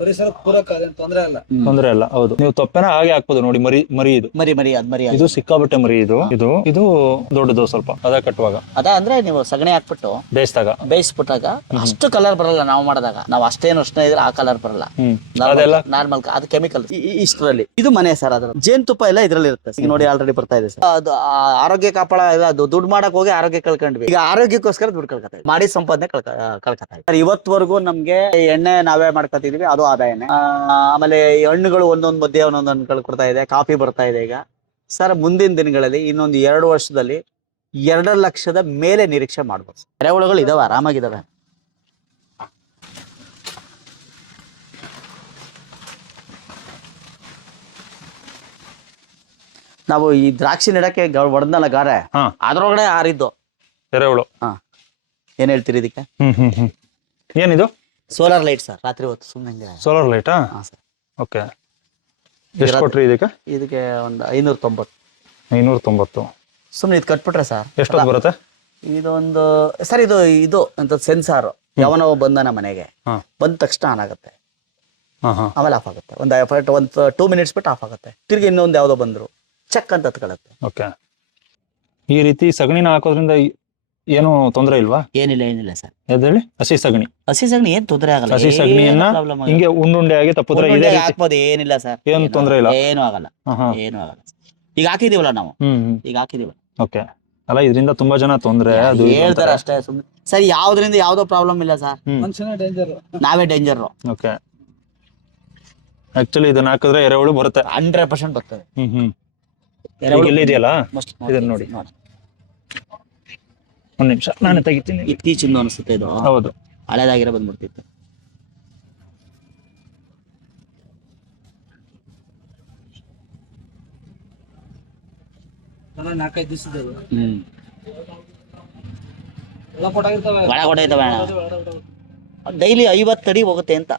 ಪರಿಸರ ಪೂರಕ ಅದೇನ್ ತೊಂದ್ರೆ ಅಲ್ಲ ತೊಂದ್ರೆ ಅಲ್ಲ ಹೌದು. ನೀವು ತೊಪ್ಪೆನ ಹಾಗೆ ಹಾಕ್ಬೋದು ನೋಡಿ ಮರಿ ಮರಿ ಇದು ಮರಿ ಮರಿ ಅದ್ ಮರಿ ಇದು ಸಿಕ್ಕಾಬಟ್ಟೆ ಮರಿ ಇದು ಇದು ಇದು ದೊಡ್ಡದು ಸ್ವಲ್ಪ ಅದ ಕಟ್ಟುವಾಗ. ಅದ ಅಂದ್ರೆ ನೀವು ಸಗಣಿ ಹಾಕ್ಬಿಟ್ಟು ಬೇಯಿಸಿದಾಗ. ಬೇಯಿಸ್ಬಿಟ್ಟಾಗ ಅಷ್ಟು ಕಲರ್ ಬರಲ್ಲ ನಾವು ಮಾಡಿದಾಗ. ನಾವು ಅಷ್ಟೇನು ಅಷ್ಟೇ ಇದ್ರೆ ಆ ಕಲರ್ ಬರಲ್ಲ. ಅದೆಲ್ಲ? ನಾರ್ಮಲ್ ಅದು ಕೆಮಿಕಲ್ ಇಷ್ಟರಲ್ಲಿ. ಇದು ಮನೆ ಸರ್ ಅದ್ರ ಜೇನುತುಪ್ಪ ಎಲ್ಲ ಇದ್ರಲ್ಲಿ ಇರುತ್ತೆ ಈಗ ನೋಡಿ ಆಲ್ರೆಡಿ ಬರ್ತಾ ಇದೆ ಸರ್. ಅದು ಆರೋಗ್ಯ ಕಾಪಾಡ ಇಲ್ಲ ಅದು ದುಡ್ಡು ಮಾಡಕ್ ಹೋಗಿ ಆರೋಗ್ಯ ಕಳ್ಕೊಂಡ್ವಿ. ಈಗ ಆರೋಗ್ಯಕ್ಕೋಸ್ಕರ ದುಡ್ಡು ಕಳ್ಕೊತಾ ಮಾಡಿ ಸಂಪಾದನೆ ಕಳ್ಕ ಕಳ್ಕೊತಾರೆ. ಸರ್ ಇವತ್ವರೆಗೂ ನಮ್ಗೆ ಎಣ್ಣೆ ನಾವೇ ಮಾಡ್ಕೊತಿದ್ವಿ. ಅದು ಆದಾಯನೇ. ಆ, ಆಮೇಲೆ ಈ ಹಣ್ಣುಗಳು ಒಂದೊಂದು ಮಧ್ಯೆ ಒಂದೊಂದು ಹಣ್ಣುಗಳು ಕೊಡ್ತಾ ಇದೆ. ಕಾಫಿ ಬರ್ತಾ ಇದೆ ಈಗ. ಸರ್ ಮುಂದಿನ ದಿನಗಳಲ್ಲಿ ಇನ್ನೊಂದು ಎರಡು ವರ್ಷದಲ್ಲಿ ಎರಡು ಲಕ್ಷದ ಮೇಲೆ ನಿರೀಕ್ಷೆ ಮಾಡ್ಬೋದು. ಎರೆಹುಳುಗಳು ಇದಾವೆ ಆರಾಮಾಗಿದಾವೆ. ನಾವು ಈ ದ್ರಾಕ್ಷಿ ನೆಡಕ್ಕೆ ಹೊಡೆದ್ನಲ್ಲ ಗಾರೆ. ಅದ್ರೊಳಗಡೆ ಆರಿದ್ದು. ಎರೆಹುಳು ಹಾ. ಏನ್ ಹೇಳ್ತೀರಿ ಇದಕ್ಕೆ? ಹ್ಮ್ ಹ್ಮ್ ಹ್ಮ್. ಏನಿದು? ಸೋಲಾರ್ ಲೈಟ್ ಸರ್ ರಾತ್ರಿ ಹೊತ್ತು ಸುಮ್ಮನೆ ಸೋಲಾರ್ ಲೈಟಾ ಸರ್ ಓಕೆ ಎಷ್ಟು ಕೊಟ್ರಿ ಇದಕ್ಕೆ? ಇದಕ್ಕೆ ಒಂದು ಐನೂರ ತೊಂಬತ್ತು ಐನೂರ ತೊಂಬತ್ತು ಸುಮ್ಮನೆ ಇದು ಕಟ್ಬಿಟ್ರೆ ಸರ್ ಎಷ್ಟು ಬರುತ್ತೆ? ಇದೊಂದು ಸರ್ ಇದು ಇದು ಅಂತ ಸೆನ್ಸಾರ್ ಯಾವನೋ ನಮ್ಮ ಮನೆಗೆ. ಬಂದ ತಕ್ಷಣ ಆನ್ ಆಗುತ್ತೆ. ಆಮೇಲೆ ಆಫ್ ಆಗುತ್ತೆ. ಒಂದು ಒಂದು ಟೂ ಮಿನಿಟ್ಸ್ ಬಿಟ್ಟು ಆಫ್ ಆಗುತ್ತೆ. ತಿರ್ಗಿ ಇನ್ನೊಂದು ಯಾವುದೋ ಬಂದ್ರು. ಚೆಕ್ ಅಂತ ಹತ್ಕೊಳ್ಳುತ್ತೆ ಓಕೆ ಈ ರೀತಿ ಸಗಣಿನ ಹಾಕೋದ್ರಿಂದ ಏನು ತೊಂದರೆ ಇಲ್ವಾ? ಏನಿಲ್ಲ ಏನಿಲ್ಲ ಸರ್. ಹೇಳಿ? ಹಸಿ ಸಗಣಿ ಹಸಿ ಸಗಣಿ ಏನ್ ತೊಂದರೆ ಆಗಲ್ಲ. ಹಸಿ ಸಗಣಿಯನ್ನ ಹಿಂಗೆ ಉಂಡುಂಡೆಯಾಗಿ ತಪ್ಪಿದ್ರೆ ಇದೇ ರೀತಿ. ಹಾಕ್ಬೋದು ಏನಿಲ್ಲ ಸರ್. ಏನು ತೊಂದ್ರೆ ಇಲ್ಲ. ಏನು ಆಗಲ್ಲ. ಹಾ ಹಾ. ಏನು ಆಗಲ್ಲ ಈಗ ಹಾಕಿದೀವಲ್ಲ ನಾವು? ಹ್ಮ್ ಹ್ಮ್. ಈಗ ಹಾಕಿದೀವಲ್ಲ. ಓಕೆ. ಅಲ್ಲ ಇದರಿಂದ ತುಂಬಾ ಜನ ತೊಂದ್ರೆ ಅದು ಇದು ಹೇಳ್ತಾರೆ ಅಷ್ಟೇ ಸುಮ್ಮನೆ ಸರ್ ಯಾವ್ದ್ರಿಂದ ಯಾವ್ದೋ ಪ್ರಾಬ್ಲಮ್ ಇಲ್ಲ ಸರ್. ಹ್ಮ್. ಮನುಷ್ಯನೇ ಡೇಂಜರ್ ನಾವೇ ಡೇಂಜರ್ ಓಕೆ. ಆಕ್ಚುಲಿ ಇದನ್ನ ಹಾಕಿದ್ರೆ ಎರೆಹುಳು ಬರುತ್ತೆ. ಹಂಡ್ರೆಡ್ ಪರ್ಸೆಂಟ್ ಬರ್ತದೆ. ಹ್ಮ್ ಹ್ಮ್. ಎರೆಹುಳು ಈಗ ಇದೆಯಲ್ಲ? ಇದನ್ನ ನೋಡಿ. ಒಂದ್ ನಿಮಿಷ ನಾನು ತೆಗಿತೀನಿ. ಇತ್ತೀಚಿಂದು ಅನಿಸುತ್ತೆ ಇದು. ಹೌದು. ಹಳೇದಾಗಿರೋ ಬಂದ್ಬಿಡ್ತಿತ್ತು. ನಾಲ್ಕೈದು ದಿವಸದ ಹ್ಮ್. ಡೈಲಿ ಐವತ್ತು ಅಡಿ ಹೋಗುತ್ತೆ ಅಂತ.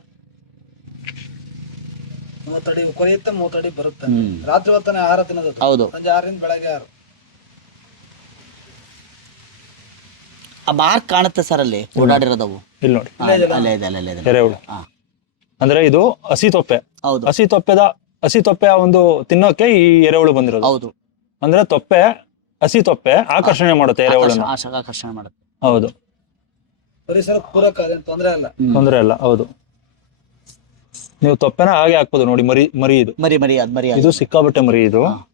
ಮೂವತ್ತಡಿ ಕೊರೆಯುತ್ತೆ ಮೂವತ್ತಡಿ ಬರುತ್ತೆ. ರಾತ್ರಿ ಹೊತ್ತಾನೆ ಆಹಾರ ತಿನ್ನೋದು ಹೌದು. ಸಂಜೆ ಆರರಿಂದ ಬೆಳಗ್ಗೆ ಆರು. ಆ ಮಾರ್ಕ್ ಕಾಣುತ್ತೆ ಸರ್ ಅಲ್ಲಿ ಓಡಾಡಿರೋದವು. ಇಲ್ಲಿ ನೋಡಿ. ಹಾ, ಅಲ್ಲೇ ಇದೆ ಅಲ್ಲೇ ಇದೆ ಅಲ್ಲೇ ಇದೆ ಎರೆಹುಳು ಹಾ ಅಂದ್ರೆ ಇದು ಹಸಿ ತೊಪ್ಪೆ. ಹೌದು. ಹಸಿ ತೊಪ್ಪೆದ ಹಸಿ ತೊಪ್ಪೆ ಒಂದು ತಿನ್ನೋಕೆ ಈ ಎರೆಹುಳು ಬಂದಿರೋದು. ಹೌದು. ಅಂದ್ರೆ ತೊಪ್ಪೆ ಹಸಿ ತೊಪ್ಪೆ ಆಕರ್ಷಣೆ ಮಾಡುತ್ತೆ ಎರೆಹುಳು ಆಕರ್ಷ- ಆಕರ್ಷಣೆ ಮಾಡುತ್ತೆ. ಹೌದು. ಪರಿಸರ ಪೂರಕ ಅದೇನ್ ತೊಂದ್ರೆ ಅಲ್ಲ ತೊಂದ್ರೆ ಇಲ್ಲ ಹೌದು. ನೀವು ತೊಪ್ಪೆನ ಹಾಗೆ ಹಾಕ್ಬೋದು ನೋಡಿ ಮರಿ ಮರಿ ಇದು. ಮರಿ ಮರಿ ಅದ್ ಮರಿ ಇದು ಸಿಕ್ಕಾಬಟ್ಟೆ ಮರಿ ಇದು. ಹಾ.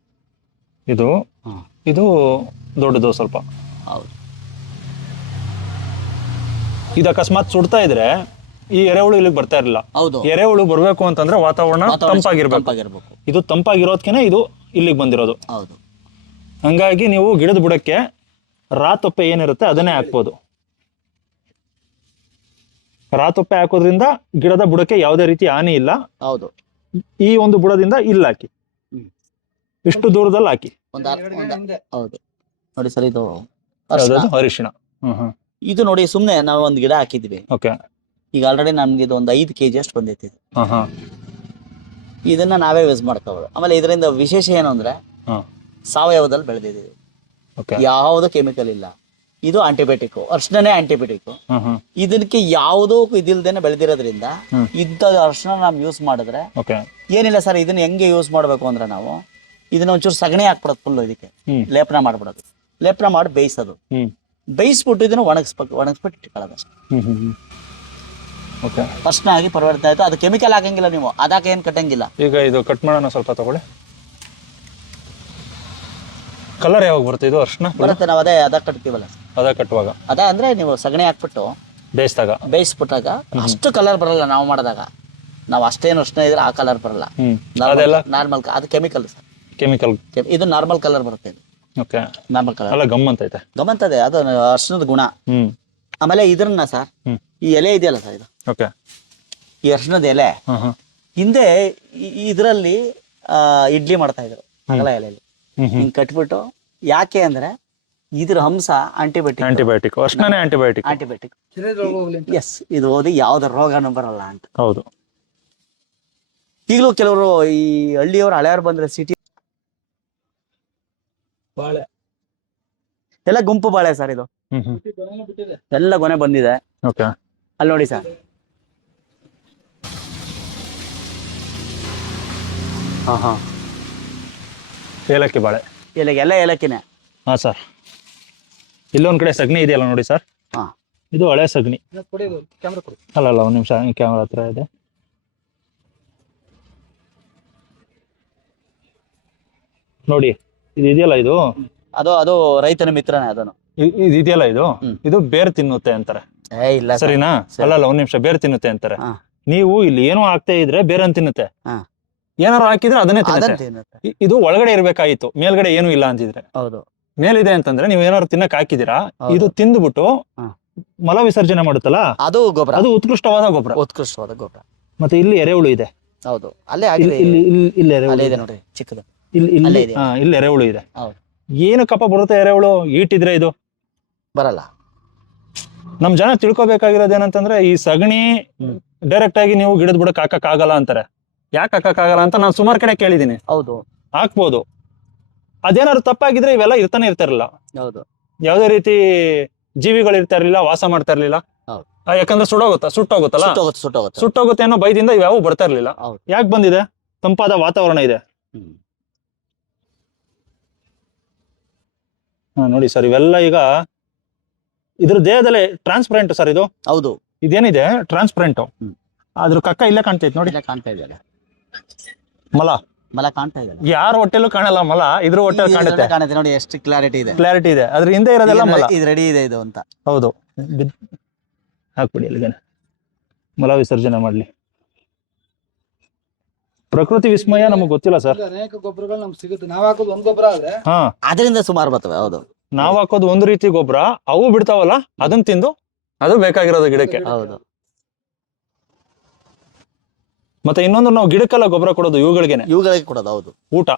ಇದು ಹಾ, ಇದು ದೊಡ್ಡದು ಸ್ವಲ್ಪ. ಹೌದು. ಇದು ಅಕಸ್ಮಾತ್ ಸುಡ್ತಾ ಇದ್ರೆ ಈ ಎರೆಹುಳು ಇಲ್ಲಿಗೆ ಬರ್ತಾ ಇರಲಿಲ್ಲ. ಹೌದು. ಎರೆಹುಳು ಬರ್ಬೇಕು ಅಂತಂದ್ರೆ ವಾತಾವರಣ ತಂಪಾಗಿರ್ಬೇಕು. ತಂಪಾಗಿರ್ಬೇಕು. ಇದು ತಂಪಾಗಿರೋದ್ಕೆನೆ ಇದು ಇಲ್ಲಿಗೆ ಬಂದಿರೋದು. ಹೌದು. ಹಂಗಾಗಿ ನೀವು ಗಿಡದ ಬುಡಕ್ಕೆ ರಾತೊಪ್ಪೆ ಏನಿರುತ್ತೆ ಅದನ್ನೇ ಹಾಕ್ಬೋದು. ರಾತೊಪ್ಪೆ ಹಾಕೋದ್ರಿಂದ ಗಿಡದ ಬುಡಕ್ಕೆ ಯಾವುದೇ ರೀತಿ ಹಾನಿ ಇಲ್ಲ. ಹೌದು. ಈ ಒಂದು ಬುಡದಿಂದ ಇಲ್ಲಿ ಹಾಕಿ. ಇಷ್ಟು ದೂರದಲ್ಲಿ ಹಾಕಿ. ಒಂದ್ ಹಿಂದೆ. ನೋಡಿ ಸರ್ ಇದು. ಯಾವ್ದದು ಅರಿಶಿಣ ಹ್ಮ್ ಹ್ಮ್. ಇದು ನೋಡಿ ಸುಮ್ನೆ ನಾವು ಒಂದ್ ಗಿಡ ಹಾಕಿದ್ವಿ ಓಕೆ ಈಗ ಆಲ್ರೆಡಿ ನಮ್ಗೆ ಇದು ಒಂದು ಐದು ಕೆಜಿ ಅಷ್ಟು ಬಂದೈತಿ ಇದು. ಹಾ ಹಾ ಇದನ್ನ ನಾವೇ ಯೂಸ್ ಮಾಡ್ಕೋಬೋದು. ಆಮೇಲೆ ಇದರಿಂದ ವಿಶೇಷ ಏನು ಅಂದ್ರೆ ಹಾ. ಸಾವಯವದಲ್ಲಿ ಬೆಳೆದಿದ್ದೀವಿ. ಓಕೆ ಯಾವುದು ಕೆಮಿಕಲ್ ಇಲ್ಲ. ಇದು ಆಂಟಿಬಯೋಟಿಕ್ ಅರ್ಶನೇ ಆಂಟಿಬಯೋಟಿಕ್ ಹ್ಮ್ ಹ್ಮ್ ಇದಕ್ಕೆ ಯಾವುದೋ ಇದಿಲ್ದೇನೆ ಬೆಳೆದಿರೋದ್ರಿಂದ ಹ್ಮ್. ಇಂಥ ಅರ್ಶನ ನಾವು ಯೂಸ್ ಮಾಡಿದ್ರೆ ಓಕೆ ಏನಿಲ್ಲ ಸರ್ ಇದನ್ನ ಹೆಂಗೆ ಯೂಸ್ ಮಾಡಬೇಕು ಅಂದ್ರೆ ನಾವು ಇದನ್ನ ಒಂಚೂರು ಸಗಣಿ ಹಾಕ್ಬಿಡೋದು ಫುಲ್ ಇದಕ್ಕೆ. ಹ್ಮ್. ಲೇಪನ ಮಾಡ್ಬಿಡೋದು. ಲೇಪನ ಮಾಡಿ ಬೇಯಿಸೋದು. ಹ್ಮ್. ಬೇಯಿಸ್ಬಿಟ್ಟು ಇದನ್ನ ಒಣಗಿಸ್ಬೇಕು ಒಣಗಿಸ್ಬಿಟ್ಟು ಇಟ್ಕೊಳ್ಳೋದಷ್ಟೇ ಓಕೆ ಅರ್ಶನ ಆಗಿ ಪರಿವರ್ತನೆ ಆಯ್ತು. ಅದು ಕೆಮಿಕಲ್ ಹಾಕಂಗಿಲ್ಲ ನೀವು. ಅದಕ್ಕೆ ಏನು ಕಟ್ಟಂಗಿಲ್ಲ. ಈಗ ಇದು ಕಟ್ ಮಾಡೋಣ ಸ್ವಲ್ಪ ತಗೊಳ್ಳಿ. ಕಲರ್ ಯಾವಾಗ ಬರುತ್ತೆ ಇದು ಅರ್ಶನ? ಬರುತ್ತೆ. ನಾವು ಅದೇ ಅದ ಕಟ್ತೀವಲ್ಲ. ಅದ ಕಟ್ಟುವಾಗ. ಅದ ಅಂದ್ರೆ ನೀವು ಸಗಣಿ ಹಾಕ್ಬಿಟ್ಟು ಬೇಯಿಸಿದಾಗ. ಬೇಯಿಸ್ಬಿಟ್ಟಾಗ ಅಷ್ಟು ಕಲರ್ ಬರಲ್ಲ ನಾವು ಮಾಡಿದಾಗ. ನಾವು ಅಷ್ಟೇನು ಅಷ್ಟೇ ಇದ್ರೆ ಆ ಕಲರ್ ಬರಲ್ಲ. ಅದೆಲ್ಲ? ನಾರ್ಮಲ್ ಅದು ಕೆಮಿಕಲ್ ಸರ್. ಕೆಮಿಕಲ್ ಇದು ನಾರ್ಮಲ್ ಕಲರ್ ಬರುತ್ತೆ ಇದು. ಓಕೆ ನಾರ್ಮಲ್ ಕಲರ್ ಅಲ್ಲ ಗಮ್ ಗಮ್ಮಂತ ಗಮಂತದೆ ಅದು ಅರ್ಶನದ ಗುಣ. ಹ್ಮ್. ಆಮೇಲೆ ಇದ್ರನ್ನ ಸರ್ ಹ್ಮ್. ಈ ಎಲೆ ಇದೆಯಲ್ಲ ಸರ್ ಇದು? ಓಕೆ. ಈ ಅರ್ಶನದ ಎಲೆ. ಹಾ ಹಾ ಹಿಂದೆ ಇದರಲ್ಲಿ ಇಡ್ಲಿ ಮಾಡ್ತಾ ಇದ್ರು ಅಗಲ ಎಲೆಯಲ್ಲಿ ಹ್ಮ್ ಹ್ಮ್. ಹಿಂಗ್ ಕಟ್ಬಿಟ್ಟು ಯಾಕೆ ಅಂದ್ರೆ ಇದ್ರ ಹಂಸ ಆಂಟಿಬಯೋಟಿಕ್ ಆಂಟಿಬಯೋಟಿಕ್ ಅರ್ಶನೇ ಆಂಟಿಬಯೋಟಿಕ್ ಆಂಟಿಬಯೋಟಿಕ್ ಎಸ್ ಇದು ಓದಿ ಯಾವ್ದು ರೋಗನೂ ಬರಲ್ಲ ಅಂತ. ಹೌದು. ಈಗಲೂ ಕೆಲವರು ಈ ಹಳ್ಳಿಯವರು ಹಳೆಯವರು ಬಂದ್ರೆ ಸಿಟಿ ಬಾಳೆ. ಎಲ್ಲ ಗುಂಪು ಬಾಳೆ ಸರ್ ಇದು. ಹ್ಮ್ ಹ್ಮ್. ಎಲ್ಲ ಕೊನೆ ಬಂದಿದೆ. ಓಕೆ. ಅಲ್ಲಿ ನೋಡಿ ಸರ್. ಹಾ ಹಾ. ಏಲಕ್ಕಿ ಬಾಳೆ. ಏಲಕ್ಕಿ ಎಲ್ಲ ಏಲಕ್ಕಿನೇ. ಹಾ ಸರ್. ಇಲ್ಲೊಂದ್ ಕಡೆ ಸಗಣಿ ಇದೆಯಲ್ಲ ನೋಡಿ ಸರ್. ಹಾ. ಇದು ಹಳೆ ಸಗಣಿ. ಕೊಡಿ ಕ್ಯಾಮ್ರಾ ಕೊಡಿ. ಅಲ್ಲ ಅಲ್ಲ ಒಂದ್ ನಿಮಿಷ ಕ್ಯಾಮ್ರಾ ಹತ್ರ ಇದೆ. ನೋಡಿ. ಇದು ಇದೆಯಲ್ಲ ಇದು? ಅದು ಅದು ರೈತನ ಮಿತ್ರನೇ ಅದನ್ನು. ಇ- ಇದು ಇದೆಯಲ್ಲ ಇದು? ಹ್ಮ್. ಇದು ಬೇರ್ ತಿನ್ನುತ್ತೆ ಅಂತಾರೆ. ಏ ಇಲ್ಲ ಸರ್. ಸರಿನಾ? ಸರಿ. ಅಲ್ಲ ಅಲ್ಲ ಒಂದ್ ನಿಮಿಷ ಬೇರ್ ತಿನ್ನುತ್ತೆ ಅಂತಾರೆ. ಹಾ. ನೀವು ಇಲ್ಲಿ ಏನೋ ಹಾಕ್ತಾ ಇದ್ರೆ ಅಂತ ತಿನ್ನುತ್ತೆ. ಹಾ. ಏನಾರು ಹಾಕಿದ್ರೆ ಅದನ್ನೇ ಅದನ್ನ ತಿನ್ನುತ್ತೆ. ತಿನ್ನುತ್ತೆ. ಇ- ಇದು ಒಳಗಡೆ ಇರ್ಬೇಕಾಗಿತ್ತು ಮೇಲ್ಗಡೆ ಏನು ಇಲ್ಲ ಅಂತಿದ್ರೆ. ಹೌದು. ಮೇಲಿದೆ ಅಂತಂದ್ರೆ ನೀವು ಏನಾದ್ರು ತಿನ್ನಕ್ ಹಾಕಿದಿರಾ ಹೌದು. ಇದು ತಿಂದ್ಬಿಟ್ಟು ಹಾ. ಮಲ ವಿಸರ್ಜನೆ ಮಾಡುತ್ತಲ್ಲ? ಅದು ಗೊಬ್ಬರ. ಅದು ಉತ್ಕೃಷ್ಟವಾದ ಗೊಬ್ಬರ. ಉತ್ಕೃಷ್ಟವಾದ ಗೊಬ್ಬರ. ಮತ್ತೆ ಇಲ್ಲಿ ಎರೆಹುಳು ಇದೆ. ಹೌದು. ಅಲ್ಲೇ ಇಲ್ಲಿ ಆಗಿದೆ. ಇಲ್ಲಿ ಇಲ್ಲಿ- ಇಲ್ಲಿ ಎರೆಹುಳು ಅಲ್ಲೇ ಇದೆ ಇದೆ. ನೋಡ್ರಿ ಚಿಕ್ಕದು. ಇಲ್ಲಿ ಇಲ್ಲಿ ಅಲ್ಲೇ ಇದೆ. ಹಾ, ಇಲ್ಲಿ ಎರೆಹುಳು ಇದೆ. ಹೌದು. ಏನು ಕಪ್ಪ ಬರುತ್ತೆ ಎರೆಹುಳು? ಈಟಿದ್ರೆ ಇದು? ಬರಲ್ಲ. ನಮ್ ಜನ ತಿಳ್ಕೊಬೇಕಾಗಿರೋದು ಏನಂತಂದ್ರೆ ಈ ಸಗಣಿ ಡೈರೆಕ್ಟ್ ಆಗಿ ನೀವು ಗಿಡದ ಬುಡಕ್ ಹಾಕಕ್ ಆಗಲ್ಲ ಅಂತಾರೆ. ಯಾಕೆ ಹಾಕಕ್ ಆಗಲ್ಲ ಅಂತ ನಾನು ಸುಮಾರು ಕಡೆ ಕೇಳಿದೀನಿ ಹೌದು. ಹಾಕ್ಬೋದು. ಅದೇನಾದ್ರು ತಪ್ಪಾಗಿದ್ರೆ ಇವೆಲ್ಲ ಇರ್ತಾನೆ ಇರ್ತಾರಲ್ಲ ಹೌದು. ಯಾವುದೇ ರೀತಿ ಜೀವಿಗಳು ಇರ್ತಾ ಇರ್ಲಿಲ್ಲ ವಾಸ ಮಾಡ್ತಾ ಇರ್ಲಿಲ್ಲ. ಹೌದು. ಆ, ಯಾಕಂದ್ರೆ ಸುಡೋಗುತ್ತಾ? ಸುಟ್ಟೋಗುತ್ತಲ್ಲ? ಸುಟ್ಟೋಗುತ್ತೆ ಸುಟ್ಟೋಗುತ್ತೆ. ಸುಟ್ಟೋಗುತ್ತೆ ಅನ್ನೋ ಭಯದಿಂದ ಇವ್ಯಾವು ಬರ್ತಾ ಇರ್ಲಿಲ್ಲ. ಹೌದು. ಯಾಕೆ ಬಂದಿದೆ? ತಂಪಾದ ವಾತಾವರಣ ಇದೆ. ಹ್ಮ್. ನೋಡಿ ಸರ್ ಇವೆಲ್ಲ ಈಗ ಇದ್ರ ದೇಹದಲ್ಲಿ ಟ್ರಾನ್ಸ್ಪರೆಂಟ್ ಸರ್ ಇದು? ಹೌದು. ಇದೇನಿದೆ? ಟ್ರಾನ್ಸ್ಪರೆಂಟ್. ಅದ್ರ ಕಕ್ಕ ಇಲ್ಲೇ ಕಾಣ್ತೈತೆ ನೋಡಿ. ಇಲ್ಲೇ ಕಾಣ್ತಾ ಇದೆಯಲ್ಲ ಮಲ. ಮಲ ಕಾಣ್ತಾ ಇದೆ ಯಾರ ಹೊಟ್ಟೆಲೂ ಕಾಣಲ್ಲ ಮಲ ಇದ್ರ ಹೊಟ್ಟೆಲ್ ಕಾಣುತ್ತೆ. ಕಾಣುತ್ತೆ ನೋಡಿ ಎಷ್ಟು ಕ್ಲಾರಿಟಿ ಇದೆ. ಕ್ಲಾರಿಟಿ ಇದೆ. ಅದ್ರ ಹಿಂದೆ ಇರೋದೆಲ್ಲ ಮಲ. ಇದು ರೆಡಿ ಇದೆ ಇದು ಅಂತ. ಹೌದು. ಹಾಕ್ಬಿಡಿ ಅಲ್ಲಿಗೆ ಮಲ ವಿಸರ್ಜನೆ ಮಾಡ್ಲಿ. ಪ್ರಕೃತಿ ವಿಸ್ಮಯ ನಮಗ್ ಗೊತ್ತಿಲ್ಲ ಸರ್. ಅನೇಕ ಗೊಬ್ಬರಗಳು ನಮ್ಗೆ ಸಿಗುತ್ತೆ. ನಾವ್ ಹಾಕೋದು ಒಂದ್ ಗೊಬ್ಬರ ಆದ್ರೆ ಹಾ. ಅದರಿಂದ ಸುಮಾರು ಬರ್ತವೆ ಹೌದು. ನಾವ್ ಹಾಕೋದು ಒಂದ್ ರೀತಿ ಗೊಬ್ಬರ ಅವು ಬಿಡ್ತಾವಲ್ಲ ಅದನ್ನ ತಿಂದು ಅದು ಬೇಕಾಗಿರೋದು ಗಿಡಕ್ಕೆ. ಹೌದು ಮತ್ತೆ ಇನ್ನೊಂದು ನಾವು ಗಿಡಕ್ಕೆಲ್ಲ ಗೊಬ್ಬರ ಕೊಡೋದು ಇವುಗಳಿಗೆ ಇವುಗಳಿಗೆ ಕೊಡೋದು ಹೌದು. ಊಟ.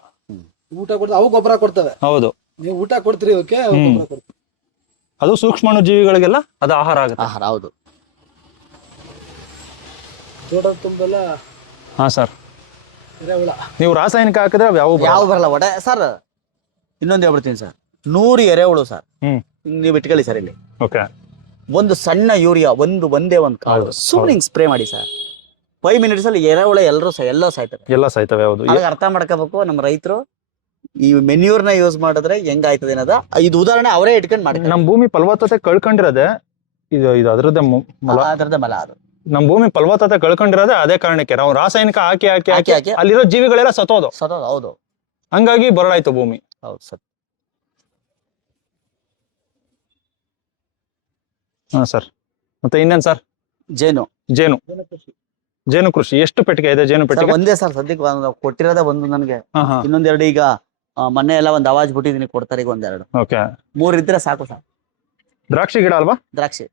ಊಟ ಕೊಡ್ತಾ ಅವು ಗೊಬ್ಬರ ಕೊಡ್ತವೆ. ಹೌದು. ನೀವು ಊಟ ಕೊಡ್ತೀರಿ ಇವಕ್ಕೆ ಅವು ಹ್ಮ್. ಗೊಬ್ಬರ ಕೊಡ್ತವೆ. ಅದು ಸೂಕ್ಷ್ಮಾಣು ಜೀವಿಗಳಿಗೆಲ್ಲ ಅದು ಆಹಾರ ಆಗುತ್ತೆ. ಆಹಾರ ಹೌದು. ತೋಟದ ತುಂಬಲ್ಲ ಹಾ ಸರ್. ನೀವು ರಾಸಾಯನಿಕ ಹಾಕಿದ್ರೆ ಅವು ಯಾವ ಯಾವ ಬರಲ್ಲ. ಒಡೆ ಸರ್ ಇನ್ನೊಂದು ಹೇಳ್ಬಿಡ್ತೀನಿ ಸರ್. ನೂರು ಎರೆಹುಳು ಸರ್. ಹ್ಮ್. ನೀವು ಇಟ್ಕೊಳ್ಳಿ ಸರ್ ಇಲ್ಲಿ. ಓಕೆ. ಒಂದು ಸಣ್ಣ ಯೂರಿಯಾ ಒಂದು ಒಂದೇ ಒಂದು ಕಾಳು. ಸುಮ್ಮನೆ ಹಿಂಗ್ ಸ್ಪ್ರೇ ಮಾಡಿ ಸರ್. ಫೈವ್ ಮಿನಿಟ್ಸ್ ಅಲ್ಲಿ ಎರೆಹುಳ ಎಲ್ಲರೂ ಸಹ ಎಲ್ಲ ಸಾಯ್ತವೆ. ಎಲ್ಲ ಸಾಯ್ತವೆ ಹೌದು. ಈಗ ಅರ್ಥ ಮಾಡ್ಕೋಬೇಕು ನಮ್ಮ ರೈತರು. ಈ ಮೆನ್ಯೂರ್ನ ಯೂಸ್ ಮಾಡಿದ್ರೆ ಹೆಂಗಾಯ್ತದೆ ಅನ್ನೋದ. ಇದು ಉದಾಹರಣೆ ಅವರೇ ಇಟ್ಕೊಂಡು ಮಾಡಿ ನಮ್ಮ ಭೂಮಿ ಫಲವತ್ತತೆ ಕಳ್ಕೊಂಡಿರೋದೆ ಇದು ಇದು ಅದರದ್ದೇ ಮು- ಮಲ. ಅದರದ ಮಲ ಅದು. ನಮ್ ಭೂಮಿ ಫಲವತ್ತತೆ ಕಳ್ಕೊಂಡಿರೋದೇ ಅದೇ ಕಾರಣಕ್ಕೆ. ನಾವು ರಾಸಾಯನಿಕ ಹಾಕಿ ಹಾಕಿ ಹಾಕಿ ಹಾಕಿ ಹಾಕಿ. ಅಲ್ಲಿರೋ ಜೀವಿಗಳೆಲ್ಲ ಸತ್ತೋದು. ಸತೋದು ಹೌದು. ಹಂಗಾಗಿ ಬರಡಾಯ್ತು ಭೂಮಿ. ಹೌದು ಸರ್. ಹಾ ಸರ್. ಮತ್ತೆ ಇನ್ನೇನ್ ಸರ್? ಜೇನು. ಜೇನು. ಜೇನು ಕೃಷಿ. ಎಷ್ಟು ಪೆಟ್ಟಿಗೆ ಇದೆ ಜೇನು ಸರ್ ಪೆಟ್ಟಿಗೆ? ಒಂದೇ ಸರ್ ಸದ್ಯಕ್ಕೆ ಒಂದು ಕೊಟ್ಟಿರೋದೇ ಒಂದು ನನಗೆ. ಹಾ ಹಾ. ಇನ್ನೊಂದೆರಡು ಈಗ ಆ, ಮೊನ್ನೆ ಎಲ್ಲ ಒಂದು ಅವಾಜ್ ಬಿಟ್ಟಿದೀನಿ ಕೊಡ್ತಾರೆ ಈಗ ಒಂದೆರಡು. ಓಕೆ. ಮೂರ್ ಇದ್ರೆ ಸಾಕು ಸರ್. ದ್ರಾಕ್ಷಿ ಗಿಡ ಅಲ್ವಾ? ದ್ರಾಕ್ಷಿ.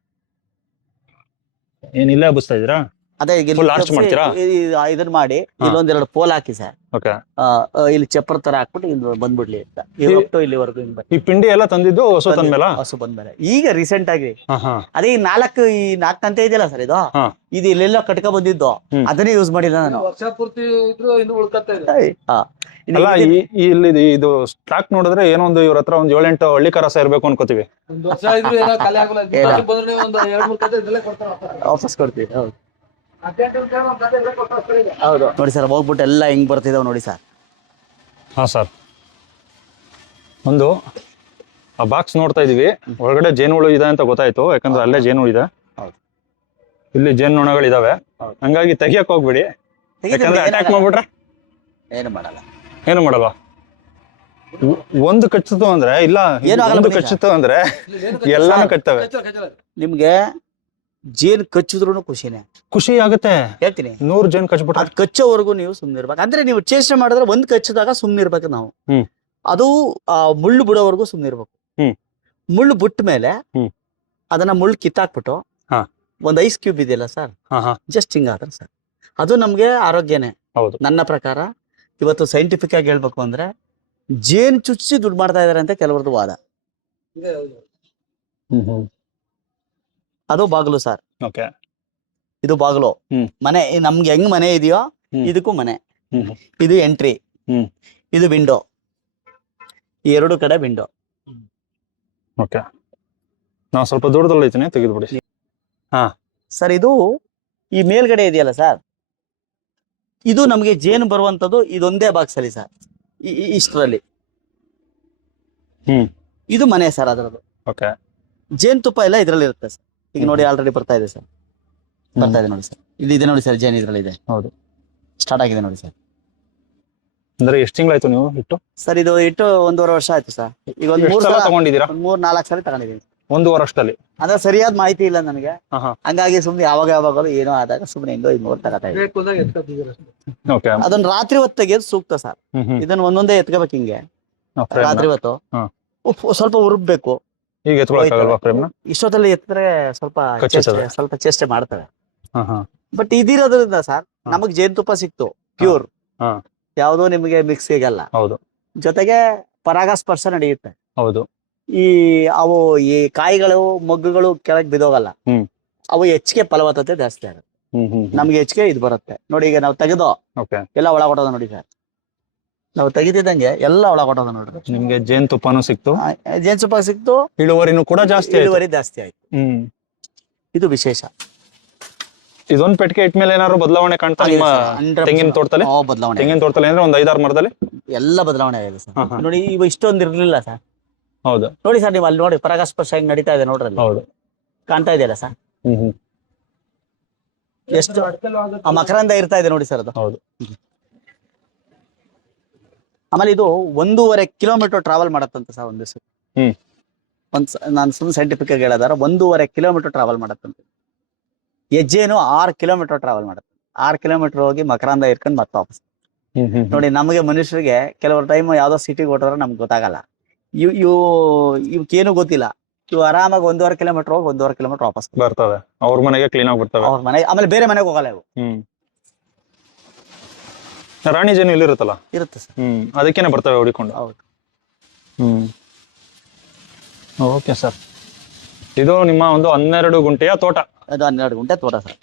ಏನ್ ಬಸ್ತಾ ಇದೀರಾ ಅದೇ Full ಮಾಡ್ತೀರಾ? ಇದನ್ನ ಮಾಡಿ ಇಲ್ಲೊಂದೆರಡು ಪೋಲ್ ಹಾಕಿ ಸರ್. ಇಲ್ಲಿ ಚಪ್ಪರ ತರ ಹಾಕ್ಬಿಟ್ಟು ಇಲ್ಲಿ ಬಂದ್ಬಿಡ್ಲಿ ಅಂತ. ಇವತ್ತು ಇಲ್ಲಿವರೆಗೂ. ಈ ಪಿಂಡಿ ಎಲ್ಲ ತಂದಿದ್ದು ಹೊಸ ತಂದ್ಮೇಲ ಹಸು ಬಂದ್ಮೇಲೆ. ಈಗ ರೀಸೆಂಟ್ ಆಗಿ ಅದೇ ಈ ನಾಲ್ಕು ಈ ನಾಲ್ಕು ಅಂತ ಇದೆಯಲ್ಲ ಸರ್ ಇದು? ಇದು ಇಲ್ಲೆಲ್ಲ ಕಟ್ಕ ಬಂದಿದ್ದು. ಅದನ್ನೇ ಯೂಸ್ ಮಾಡಿಲ್ಲ ನಾನು. ವರ್ಷ ಪೂರ್ತಿ ಇದ್ರು ಇನ್ನು ಉಳ್ಕತ್ತಾ ಅಲ್ಲ ಇಲ್ಲಿ ಇದು ಸ್ಟಾಕ್ ನೋಡಿದ್ರೆ ಏನೋ ಒಂದು ಇವ್ರ ಹತ್ರ ಒಂದ್ ಏಳೆಂಟು ಹಳ್ಳಿ ಕರಸ ಇರ್ಬೇಕು ಅನ್ಕೋತೀವಿ. ಒಂದ್ ವರ್ಷ ಇದ್ರು ಏನೋ ಖಾಲಿ ಆಗಲ್ಲ. ಏನ? ಒಂದು ಎರಡ್ ಮೂರ್ ಕತೆ ಇದ್ರಲ್ಲೇ ಕೊಡ್ತಾರೆ. ವಾಪಸ್. ವಾಪಸ್ ಕೊಡ್ತೀವಿ ಹೌದು. ನೋಡಿ ಸರ್ ಹೋಗ್ಬಿಟ್ಟು ಎಲ್ಲ ಹೆಂಗ್ ಬರ್ತಿದಾವ್ ನೋಡಿ ಸರ್. ಹಾ ಸರ್. ಒಂದು ಆ ಬಾಕ್ಸ್ ನೋಡ್ತಾ ಇದೀವಿ. ಒಳಗಡೆ ಜೇನುಹುಳು ಇದೆ ಅಂತ ಗೊತ್ತಾಯ್ತು ಯಾಕಂದ್ರೆ ಅಲ್ಲೇ ಜೇನು ಇದೆ. ಹೌದು. ಇಲ್ಲಿ ಜೇನುನೊಣಗಳಿದಾವೆ ಹೌದು. ಹಂಗಾಗಿ ತೆಗಿಯಕ್ ಹೋಗ್ಬಿಡಿ. ಯಾಕಂದ್ರೆ ಅಟ್ಯಾಕ್ ಮಾಡ್ಬಿಟ್ರೆ? ಏನು ಮಾಡಲ್ಲ. ಏನು ಮಾಡಲ್ಲ ಒ- ಒಂದು ಕಚ್ಚಿತು ಅಂದ್ರೆ ಇಲ್ಲ ಏನು ಆಗಲ್ಲ ಒಂದು ಬನ್ನಿ ಕಚ್ಚಿತು ಅಂದ್ರೆ ಎಲ್ಲಾನು. ಕಚ್ತವೆ. ನಿಮ್ಗೆ ಜೇನ್ ಕಚ್ಚಿದ್ರು ಖುಷಿನೇ. ಖುಷಿ ಆಗುತ್ತೆ. ಹೇಳ್ತೀನಿ. ನೂರ್ ಜೇನ್ ಕಚ್ಬಿಟ್ಟು ಅದ್ ಕಚ್ಚೋವರೆಗೂ ನೀವು ಸುಮ್ನೆ ಇರ್ಬೇಕು ಅಂದ್ರೆ ನೀವು ಚೇಷ್ಟೆ ಮಾಡಿದ್ರೆ ಒಂದ್ ಕಚ್ಚಿದಾಗ ಸುಮ್ನೆ ಇರ್ಬೇಕು ನಾವು. ಹ್ಮ್. ಅದು ಆ ಮುಳ್ಳು ಬಿಡೋವರೆಗೂ ಸುಮ್ನೆ ಇರ್ಬೇಕು ಮುಳ್ಳು ಬಿಟ್ಟ ಮೇಲೆ ಅದನ್ನ ಮುಳ್ಳು ಕಿತ್ತಾಕ್ಬಿಟ್ಟು ಹಾ. ಒಂದ್ ಐಸ್ ಕ್ಯೂಬ್ ಇದೆಯಲ್ಲ ಸರ್? ಹಾ ಹಾ. ಜಸ್ಟ್ ಹಿಂಗಾದ್ರೆ ಸರ್. ಅದು ನಮ್ಗೆ ಆರೋಗ್ಯನೇ. ಹೌದು. ನನ್ನ ಪ್ರಕಾರ ಇವತ್ತು ಸೈಂಟಿಫಿಕ್ ಆಗಿ ಹೇಳ್ಬೇಕು ಅಂದ್ರೆ ಜೇನ್ ಚುಚ್ಚಿ ದುಡ್ಡು ಮಾಡ್ತಾ ಇದಾರೆ ಅಂತ ಕೆಲವರದ್ದು ವಾದ. ಇದೆ, ಹೌದು. ಹ್ಮ್ ಹ್ಮ್. ಅದು ಬಾಗಿಲು ಸರ್ ಓಕೆ. ಇದು ಬಾಗಿಲು. ಹ್ಮ್. ಮನೆ ಈ ನಮ್ಗೆ ಹೆಂಗ್ ಮನೆ ಇದೆಯೋ ಹ್ಮ್. ಇದಕ್ಕೂ ಮನೆ. ಹ್ಮ್. ಇದು ಎಂಟ್ರಿ ಹ್ಮ್. ಇದು ವಿಂಡೋ ಈ ಎರಡು ಕಡೆ ವಿಂಡೋ ಓಕೆ. ನಾವು ಸ್ವಲ್ಪ ದೂರದಲ್ಲಿ ಐತೀನಿ ಹಾ. ಸರ್ ಇದು ಈ ಮೇಲ್ಗಡೆ ಇದೆಯಲ್ಲ ಸರ್ ಇದು ನಮಗೆ ಜೇನು ಬರುವಂತದ್ದು ಇದೊಂದೇ ಬಾಕ್ಸ್ ಅಲ್ಲಿ ಸರ್ ಇಷ್ಟರಲ್ಲಿ. ಹ್ಮ್. ಇದು ಮನೆ ಸರ್ ಅದರದ್ದು. ಓಕೆ. ಜೇನುತುಪ್ಪ ಎಲ್ಲ ಇದ್ರಲ್ಲಿ ಇರುತ್ತೆ ಸರ್ ಈಗ ನೋಡಿ ಆಲ್ರೆಡಿ ಬರ್ತಾ ಇದೆ ಸರ್. ಬರ್ತಾ ಇದೆ ನೋಡಿ ಸರ್. ಇದು ಇದೆ ನೋಡಿ ಸರ್ ಜೈನ್ ಇದ್ರಲ್ಲಿ ಇದೆ ಹೌದು. ಸ್ಟಾರ್ಟ್ ಆಗಿದೆ ನೋಡಿ ಸರ್. ಅಂದ್ರೆ ಎಷ್ಟು ತಿಂಗಳಾಯ್ತು ನೀವು ಇಟ್ಟು ಸರ್ ಇದು ಇಟ್ಟು ಒಂದೂವರೆ ವರ್ಷ ಆಯ್ತು ಸರ್. ಈಗ ಒಂದು ಮೂರು ಸಲ ಸಲ ತಗೊಂಡಿದ್ದೀರಾ? ಒಂದ್ ಮೂರ್ ನಾಲ್ಕು ಸಲ ತಗೊಂಡಿದ್ದೀನಿ. ಒಂದೂವರೆ ವರ್ಷದಲ್ಲಿ. ಅಂದ್ರೆ ಸರಿಯಾದ ಮಾಹಿತಿ ಇಲ್ಲ ನನಗೆ. ಹಾ, ಹಾ. ಹಂಗಾಗಿ ಸುಮ್ನೆ ಯಾವಾಗ ಯಾವಾಗಲೂ ಏನೋ ಆದಾಗ ಸುಮ್ನೆ ಹಿಂಗೋ ತಗೋತಾ ಇದ್ದೀನಿ. ಎತ್ಕೊತಿದ್ದೀರ ಅಷ್ಟೇ. ಓಕೆ ಅದನ್ನ ರಾತ್ರಿ ಹೊತ್ತು ತೆಗೆಯೋದು ಸೂಕ್ತ ಸರ್. ಇದನ್ನ ಒಂದೊಂದೇ ಎತ್ಕೋಬೇಕು ಹಿಂಗೆ. ರಾತ್ರಿ ಹೊತ್ತು. ಹಾ. ಉಪ್ಪು ಸ್ವಲ್ಪ ಉರುಬ್ಬೇಕು ಈಗ ಎತ್ಕೊಳಕ್ಕಾಗಲ್ವಾ ಫ್ರೇಮ್ನ? ಇಷ್ಟೊತ್ತಲ್ಲಿ ಎತ್ತಿದ್ರೆ ಸ್ವಲ್ಪ ಕಚ್ಚುತ್ತದೆ. ಚೇಷ್ಟೆ- ಸ್ವಲ್ಪ ಚೇಷ್ಟೆ ಮಾಡ್ತವೆ. ಹಾ ಹಾ. ಬಟ್ ಇದಿರೋದ್ರಿಂದ ಸರ್ ನಮಗ್ ನಮಗ್ ಜೇನುತುಪ್ಪ ಸಿಕ್ತು ಪ್ಯೂರ್. ಹಾ. ಯಾವ್ದೋ ನಿಮಗೆ ಮಿಕ್ಸ್ ಸಿಗಲ್ಲ ಹೌದು. ಜೊತೆಗೆ ಪರಾಗಸ್ಪರ್ಶ ನಡೆಯುತ್ತೆ. ಹೌದು. ಈ ಅವು ಈ ಕಾಯಿಗಳು ಮೊಗ್ಗುಗಳು ಕೆಳಗ್ ಬಿದೋಗಲ್ಲ ಹ್ಮ್. ಅವು ಹೆಚ್ಚಿಗೆ ಫಲವತ್ತತೆ ಜಾಸ್ತಿ ಆಗುತ್ತೆ. ಹ್ಮ್ ಹ್ಮ್. ನಮ್ಗೆ ಹೆಚ್ಚಿಗೆ ಇದು ಬರುತ್ತೆ. ನೋಡಿ ಈಗ ನಾವು ತೆಗೆದೋ ಓಕೆ. ಎಲ್ಲ ಒಳಗೊಡೋದ ನೋಡಿ ಸರ್. ನಾವು ತೆಗಿತಿದ್ದಂಗೆ ಎಲ್ಲ ಒಳಗೊಟ್ಟದ ನೋಡ್ರಿ. ನಿಮ್ಗೆ ಜೇನ್ ತುಪ್ಪನೂ ಸಿಕ್ತು. ಆ, ಜೇನುತುಪ್ಪ ಸಿಕ್ತು. ಇಳುವರಿನೂ ಕೂಡ ಜಾಸ್ತಿ ಆಯ್ತು. ಇಳುವರಿ ಜಾಸ್ತಿ ಆಯ್ತು. ಹ್ಮ್. ಇದು ವಿಶೇಷ. ಇದೊಂದ್ ಪೆಟ್ಟಿಗೆ ಇಟ್ಮೇಲೆ ಏನಾದ್ರು ಬದಲಾವಣೆ ಕಾಣ್ತಾ ನಿಮ್ಮ ತೆಂಗಿನ ತೋಟದಲ್ಲಿ? ಓ ಬದಲಾವಣೆ ತೆಂಗಿನ ತೋಟದಲ್ಲಿ ಅಂದ್ರೆ ಒಂದ್ ಐದಾರು ಮರದಲ್ಲಿ? ಎಲ್ಲ ಬದಲಾವಣೆ ಆಗಿದೆ ಹಾ, ಸರ್. ನೋಡಿ ಇವ ಇಷ್ಟೊಂದ್ ಇರ್ಲಿಲ್ಲ ಸರ್. ಹೌದು. ನೋಡಿ ಸರ್ ನೀವು ಅಲ್ಲಿ ನೋಡಿ ಪರಾಗಸ್ಪರ್ಶ ಹೆಂಗ್ ನಡೀತಾ ಇದೆ ನೋಡ್ರಿ ಅಲ್ಲಿ. ಹೌದು. ಕಾಣ್ತಾ ಇದೆಯಲ್ಲ ಸರ್? ಹ್ಮ್ ಹ್ಮ್. ಎಷ್ಟು. ಆ ಮಕರಂದ ಇರ್ತಾ ಇದೆ ನೋಡಿ ಸರ್ ಅದು. ಹೌದು. ಆಮೇಲೆ ಇದು ಒಂದೂವರೆ ಕಿಲೋಮೀಟರ್ ಟ್ರಾವೆಲ್ ಮಾಡತ್ತಂತ ಸರ್ ಒಂದು ದಿವಸ ಹ್ಮ್. ಒಂದ್ ನಾನು ನಾನ್ ಸುಮ್ ಸೈಂಟಿಫಿಕ್ ಆಗಿ ಹೇಳದಾರ ಒಂದೂವರೆ ಕಿಲೋಮೀಟರ್ ಟ್ರಾವೆಲ್ ಮಾಡತ್ತಂತೆ. ಹೆಜ್ಜೆನು ಆರ್ ಕಿಲೋಮೀಟರ್ ಟ್ರಾವೆಲ್ ಮಾಡತ್ತೆ ಆರ್ ಕಿಲೋಮೀಟರ್ ಹೋಗಿ ಮಕರಂದ ಇರ್ಕೊಂಡು ಮತ್ತೆ ವಾಪಸ್. ನೋಡಿ ನಮಗೆ ಮನುಷ್ಯರಿಗೆ ಕೆಲವರು ಟೈಮ್ ಯಾವ್ದೋ ಸಿಟಿಗೆ ಹೊಟ್ಟೋದ್ರೆ ನಮ್ಗೆ ಗೊತ್ತಾಗಲ್ಲ. ಇವ್ ಇವು ಇವಕ್ಕೇನು ಗೊತ್ತಿಲ್ಲ. ಇವು ಆರಾಮಾಗಿ ಒಂದೂವರೆ ಕಿಲೋಮೀಟರ್ ಹೋಗಿ ಒಂದೂವರೆ ಕಿಲೋಮೀಟರ್ ವಾಪಸ್ ಬರ್ತವೆ ಅವ್ರ ಮನೆಗೆ ಕ್ಲೀನ್ ಆಗಿ ಬರ್ತವೆ ಅವ್ರ ಮನೆ ಆಮೇಲೆ ಬೇರೆ ಮನೆಗೆ ಹೋಗಲ್ಲ ಇವು. ರಾಣಿ ಜೇನು ಇಲ್ಲಿರುತ್ತಲ್ಲ ಇರುತ್ತೆ ಸರ್. ಹ್ಮ್ ಅದಕ್ಕೇನೆ ಬರ್ತವೆ ಹುಡಿಕೊಂಡು. ಹೌದು. ಹ್ಮ್. Okay sir. ಇದು ನಿಮ್ಮ ಒಂದು ಹನ್ನೆರಡು ಗುಂಟೆಯ ತೋಟ. ಅದು ಹನ್ನೆರಡು ಗುಂಟೆ ತೋಟ ಸರ್.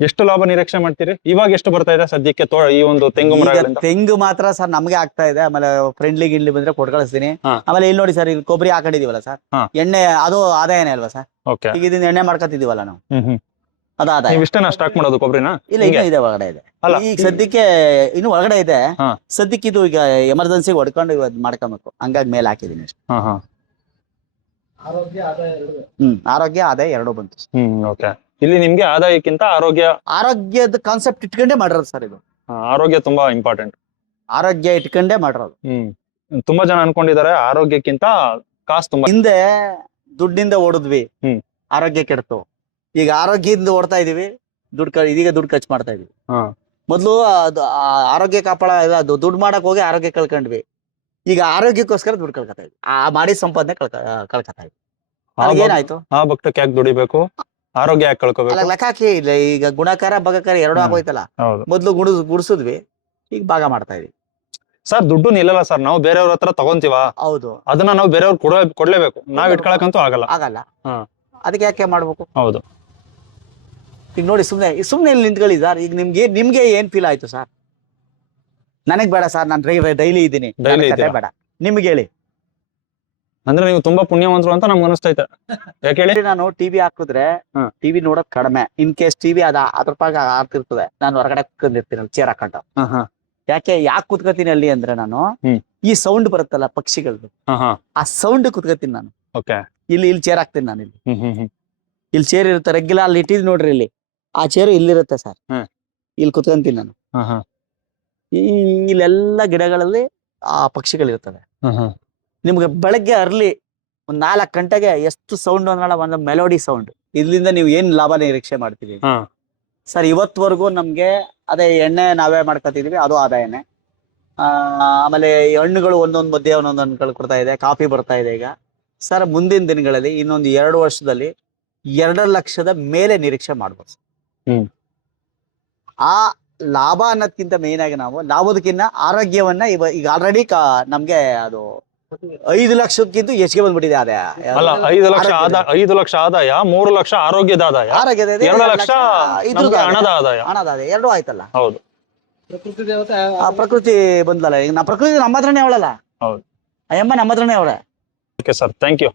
ಎಷ್ಟು ಲಾಭ ನಿರೀಕ್ಷೆ ಮಾಡ್ತೀರಿ? ಇವಾಗ ಎಷ್ಟು ಬರ್ತಾ ಇದೆ ಸದ್ಯಕ್ಕೆ ತೋ ಈ ಒಂದು ತೆಂಗು ಮರ ತೆಂಗು ಮಾತ್ರ ಸರ್ ನಮ್ಗೆ ಆಗ್ತಾ ಇದೆ. ಆಮೇಲೆ ಫ್ರೆಂಡ್ಲಿ ಗಿಂಡ್ಲಿ ಬಂದ್ರೆ ಕೊಟ್ಟು ಕಳಿಸ್ತೀನಿ. ಹಾ. ಆಮೇಲೆ ಇಲ್ಲಿ ನೋಡಿ ಸರ್ ಇಲ್ಲಿ ಕೊಬ್ಬರಿ ಹಾಕೊಂಡಿದೀವಲ್ಲ ಸರ್. ಹಾ. ಎಣ್ಣೆ ಅದು ಆದಾಯನೇ ಅಲ್ವಾ ಸರ್? ಓಕೆ. ಈಗ ಇದನ್ನ ಎಣ್ಣೆ ಮಾಡ್ಕೊತಿದೀವಲ್ಲ ನಾವು. ಹ್ಮ್ ಹ್ಮ್. ಅದು ಆದಾಯ ನೀವು ಇಷ್ಟೇನಾ ಸ್ಟಾಕ್ ಮಾಡೋದು ಕೊಬ್ಬರಿನ ಇಲ್ಲ ಇನ್ನೂ ಇದೆ ಒಳಗಡೆ ಇದೆ. ಅಲ್ಲ. ಈಗ ಸದ್ಯಕ್ಕೆ ಇನ್ನು ಒಳಗಡೆ ಇದೆ. ಹಾ. ಸದ್ಯಕ್ಕೆ ಇದು ಈಗ ಎಮರ್ಜೆನ್ಸಿ ಹೊಡ್ಕೊಂಡು ಇವತ್ತು ಮಾಡ್ಕೊಬೇಕು. ಹಂಗಾಗಿ ಮೇಲೆ ಹಾಕಿದೀನಿ ಅಷ್ಟೇ. ಹಾ ಹಾ. ಆರೋಗ್ಯ ಆದಾಯ ಎರಡು. ಹ್ಮ್ ಆರೋಗ್ಯ ಆದಾಯ ಎರಡು ಬಂತು ಹ್ಮ್ ಓಕೆ ಇಲ್ಲಿ ನಿಮ್ಗೆ ಆದಾಯಕ್ಕಿಂತ ಆರೋಗ್ಯ? ಆರೋಗ್ಯದ ಕಾನ್ಸೆಪ್ಟ್ ಇಟ್ಕೊಂಡೇ ಮಾಡಿರೋದು ಸರ್ ಇದು. ಆ, ಆರೋಗ್ಯ ತುಂಬಾ ಇಂಪಾರ್ಟೆಂಟ್ ಆರೋಗ್ಯ ಇಟ್ಕೊಂಡೇ ಮಾಡಿರೋದು. ಹ್ಮ್. ತುಂಬಾ ಜನ ಅನ್ಕೊಂಡಿದ್ದಾರೆ ಆರೋಗ್ಯಕ್ಕಿಂತ ಕಾಸು ತುಂಬಾ ಹಿಂದೆ ದುಡ್ಡಿಂದ ಓಡಿದ್ವಿ. ಹ್ಮ್. ಆರೋಗ್ಯ ಕೆಡ್ತು. ಈಗ ಆರೋಗ್ಯದಿಂದ ಓಡ್ತಾ ಇದೀವಿ. ದುಡ್ಡು ಇದೀಗ ದುಡ್ಡು ಖರ್ಚು ಮಾಡ್ತಾ ಇದೀವಿ. ಹಾ. ಮೊದ್ಲು ಆರೋಗ್ಯ ಕಾಪಾಡ ದುಡ್ಡು ಮಾಡಕ್ ಹೋಗಿ ಆರೋಗ್ಯ ಕಳ್ಕೊಂಡ್ವಿ. ಈಗ ಆರೋಗ್ಯಕ್ಕೋಸ್ಕರ ದುಡ್ಡು ಕಳ್ಕೊತಾ ಇದ್ವಿ. ಆ ಮಾಡಿ ಸಂಪಾದನೆ ಕಳ್ಕೊತಾ ಇದ್ವಿ. ಏನಾಯ್ತು? ಆ ಭಕ್ತಕ್ಕೆ ಯಾಕೆ ದುಡಿಬೇಕು? ಆರೋಗ್ಯ ಯಾಕೆ ಕಳ್ಕೋಬೇಕು? ಲೆಕ್ಕ ಹಾಕಿ ಇಲ್ಲ ಈಗ ಗುಣಕಾರ ಬಗಕಾರ ಎರಡು ಆಗೋಯ್ತಲ್ಲ. ಮೊದ್ಲು ಗುಣ ಗುಡಿಸಿದ್ವಿ ಈಗ ಭಾಗ ಮಾಡ್ತಾ ಇದೀವಿ. ಸರ್ ದುಡ್ಡು ನಿಲ್ಲಲ್ಲ ಸರ್ ನಾವು ಬೇರೆಯವ್ರ ಹತ್ರ ತಗೊಂತೀವ? ಹೌದು. ಅದನ್ನ ನಾವು ಬೇರೆಯವ್ರು ಕೊಡ ಕೊಡ್ಲೇಬೇಕು. ನಾವ್ ಇಟ್ಕೊಳಕಂತೂ ಆಗಲ್ಲ. ಆಗಲ್ಲ. ಅದಕ್ಕೆ ಯಾಕೆ ಮಾಡ್ಬೇಕು? ಹೌದು. ಈಗ ನೋಡಿ ಸುಮ್ಮನೆ ಸುಮ್ಮನೆ ಸುಮ್ನೆ ಇಲ್ಲಿ ನಿಂತ್ಕೊಳ್ಳಿ ಸರ್ ಈಗ ನಿಮ್ಗೆ ನಿಮ್ಗೆ ಏನ್ ಫೀಲ್ ಆಯ್ತು ಸರ್ ನನಗ್ ಬೇಡ ಸರ್ ನಾನು ಡೈಲಿ ಇದ್ದೀನಿ. Daily ಕತೆ ಇದ್ದೀರಾ? ಬೇಡ. ನಿಮ್ಗೆ ಹೇಳಿ. ಅಂದ್ರೆ ನೀವು ತುಂಬಾ ಪುಣ್ಯವಂತರು ಅಂತ ನಮ್ಗೆ ಅನಿಸ್ತೈತೆ. ಯಾಕೆ ಹೇಳಿ? ನಾನು ಟಿವಿ ಹಾಕಿದ್ರೆ ಹ್ಮ್. ಟಿವಿ ನೋಡೋದ್ ಕಡಿಮೆ. ಇನ್ ಕೇಸ್ ಟಿವಿ ಅದ ಅದ್ರ ಪಾಗ ಆಗ್ತಿರ್ತದೆ. ನಾನು ಹೊರಗಡೆ ಕುತ್ಕೊಂಡಿರ್ತೀನಿ ಚೇರ್ ಹಾಕೊಂಡು. ಹಾ ಹಾ. ಯಾಕೆ ಯಾಕೆ ಕುತ್ಕೋತೀನಿ ಅಲ್ಲಿ ಅಂದ್ರೆ ನಾನು ಹ್ಮ್. ಈ ಸೌಂಡ್ ಬರುತ್ತಲ್ಲ ಪಕ್ಷಿಗಳದ್ದು ಹಾ ಹಾ. ಆ ಸೌಂಡ್ ಕುತ್ಕೋತೀನಿ ನಾನು. ಇಲ್ಲಿ ಇಲ್ಲಿ ಚೇರ್ ಹಾಕ್ತೀನಿ ನಾನು ಇಲ್ಲಿ ಹ್ಮ್ ಹ್ಮ್ ಹ್ಮ್. ಇಲ್ಲಿ ಚೇರ್ ಇರುತ್ತೆ ರೆಗ್ಯುಲರ್ ಅಲ್ಲಿ ಇಟ್ಟಿದ್ ನೋಡ್ರಿ ಇಲ್ಲಿ. ಆ ಚೇರು ಇಲ್ಲಿರುತ್ತೆ ಸರ್. ಹ್ಮ್. ಇಲ್ಲಿ ಕುತ್ಕೊಂತೀನಿ ನಾನು. ಹಾ ಹಾ. ಈ ಇಲ್ಲೆಲ್ಲ ಗಿಡಗಳಲ್ಲಿ ಆ ಪಕ್ಷಿಗಳಿರ್ತವೆ. ಹಾ ಹಾ. ನಿಮ್ಗೆ ಬೆಳಗ್ಗೆ ಅರ್ಲಿ ಒಂದ್ ನಾಲ್ಕು ಗಂಟೆಗೆ ಎಷ್ಟು ಸೌಂಡ್ ಅಂದ್ರೆ ಒಂದು ಮೆಲೋಡಿ ಸೌಂಡ್ ಇದರಿಂದ ನೀವು ಏನ್ ಲಾಭ ನಿರೀಕ್ಷೆ ಮಾಡ್ತೀವಿ ಹಾ. ಸರ್ ಇವತ್ವರೆಗೂ ನಮ್ಗೆ ಅದೇ ಎಣ್ಣೆ ನಾವೇ ಮಾಡ್ಕೊತಿದೀವಿ ಅದು ಆದಾಯನೇ. ಆ, ಆಮೇಲೆ ಈ ಹಣ್ಣುಗಳು ಒಂದೊಂದು ಮಧ್ಯೆ ಒಂದೊಂದು ಹಣ್ಣುಗಳು ಕೊಡ್ತಾ ಇದೆ ಕಾಫಿ ಬರ್ತಾ ಇದೆ ಈಗ. ಸರ್ ಮುಂದಿನ ದಿನಗಳಲ್ಲಿ ಇನ್ನೊಂದು ಎರಡು ವರ್ಷದಲ್ಲಿ ಎರಡು ಲಕ್ಷದ ಮೇಲೆ ನಿರೀಕ್ಷೆ ಮಾಡ್ಬೋದು. ಆ ಲಾಭ ಅನ್ನೋದ್ಕಿಂತ ಮೇನ್ ಆಗಿ ನಾವು ಲಾಭದಕ್ಕಿಂತ ಆರೋಗ್ಯವನ್ನ ಇವ ಈಗ ಆಲ್ರೆಡಿ ನಮ್ಗೆ ಅದು ಐದು ಲಕ್ಷಕ್ಕಿಂತ ಹೆಚ್ಚಿಗೆ ಬಂದ್ಬಿಟ್ಟಿದೆ ಆದಾಯ. ಅಲ್ಲ ಐದು ಲಕ್ಷ. ಆದಾಯ ಐದು ಲಕ್ಷ ಆದಾಯ ಮೂರು ಲಕ್ಷ ಆರೋಗ್ಯದ ಆದಾಯ. ಆರೋಗ್ಯದ ಎರಡು ಲಕ್ಷ. ಹಣದ ಆದಾಯ. ಹಣದ ಆದಾಯ ಎರಡು ಆಯ್ತಲ್ಲ. ಹೌದು. ಪ್ರಕೃತಿ ದೇವತೆ ಆ ಪ್ರಕೃತಿ ಬಂದಲ್ಲ ಈಗ ನಾ ಪ್ರಕೃತಿ ನಮ್ಮ ಹತ್ರನೇ ಅವಳಲ್ಲ. ಹೌದು. ಅಯ್ಯಮ್ಮ ನಮ್ಮ ಹತ್ರನೇ ಅವಳ. Okay sir thank you